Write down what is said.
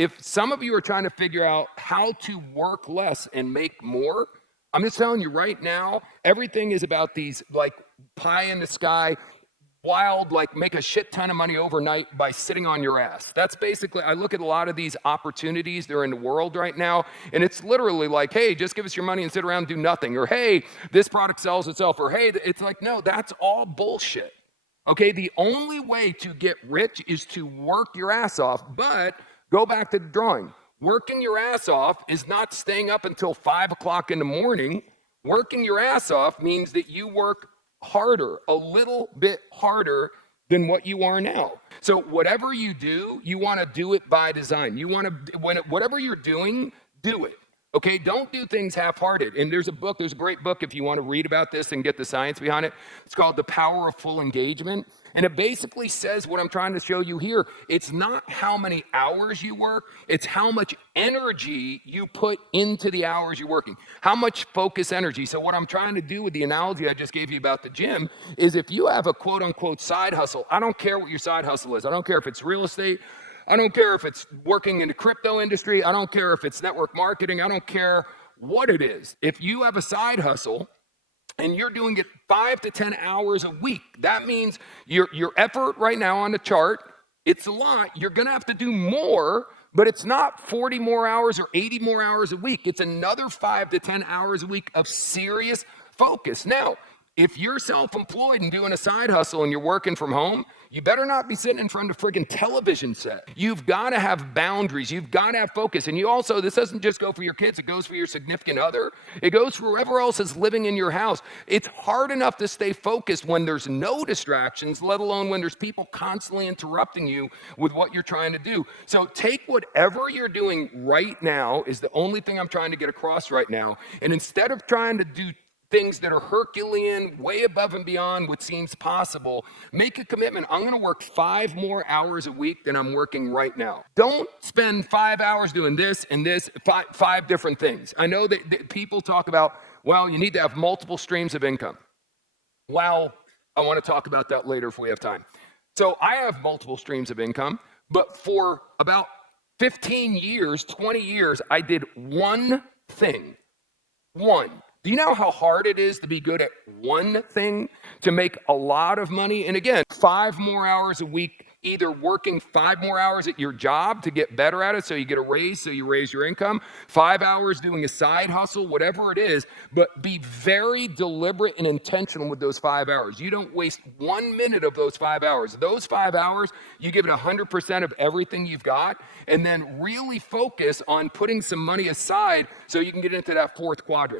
if some of you are trying to figure out how to work less and make more, I'm just telling you right now, everything is about these like pie in the sky, wild, like make a shit ton of money overnight by sitting on your ass. That's basically, I look at a lot of these opportunities that are in the world right now, and it's literally like, hey, just give us your money and sit around and do nothing. Or, hey, this product sells itself. Or, hey, it's like, no, that's all bullshit. Okay, the only way to get rich is to work your ass off, but go back to the drawing. Working your ass off is not staying up until 5 o'clock in the morning. Working your ass off means that you work harder, a little bit harder than what you are now. So whatever you do, you want to do it by design. You want to, whatever you're doing, do it. Okay, don't do things half-hearted. And there's a great book if you want to read about this and get the science behind it. It's called The Power of Full Engagement. And it basically says what I'm trying to show you here. It's not how many hours you work, it's how much energy you put into the hours you're working. How much focus energy. So what I'm trying to do with the analogy I just gave you about the gym is if you have a quote-unquote side hustle, I don't care what your side hustle is. I don't care if it's real estate. I don't care if it's working in the crypto industry. I don't care if it's network marketing. I don't care what it is. If you have a side hustle and you're doing it 5 to 10 hours a week, that means your effort right now on the chart, it's a lot. You're going to have to do more, but it's not 40 more hours or 80 more hours a week. It's another 5 to 10 hours a week of serious focus. Now, if you're self-employed and doing a side hustle and you're working from home, you better not be sitting in front of a friggin' television set. You've got to have boundaries. You've got to have focus. And you also, this doesn't just go for your kids. It goes for your significant other. It goes for whoever else is living in your house. It's hard enough to stay focused when there's no distractions, let alone when there's people constantly interrupting you with what you're trying to do. So take whatever you're doing right now is the only thing I'm trying to get across right now. And instead of trying to do things that are Herculean, way above and beyond what seems possible, make a commitment. I'm going to work 5 more hours a week than I'm working right now. Don't spend 5 hours doing this and this, five different things. I know that people talk about, well, you need to have multiple streams of income. Well, I want to talk about that later if we have time. So I have multiple streams of income, but for about 15 years, 20 years, I did one thing. One. Do you know how hard it is to be good at one thing, to make a lot of money? And again, 5 more hours a week, either working 5 more hours at your job to get better at it so you get a raise, so you raise your income, 5 hours doing a side hustle, whatever it is, but be very deliberate and intentional with those 5 hours. You don't waste 1 minute of those 5 hours. Those 5 hours, you give it 100% of everything you've got, and then really focus on putting some money aside so you can get into that 4th quadrant.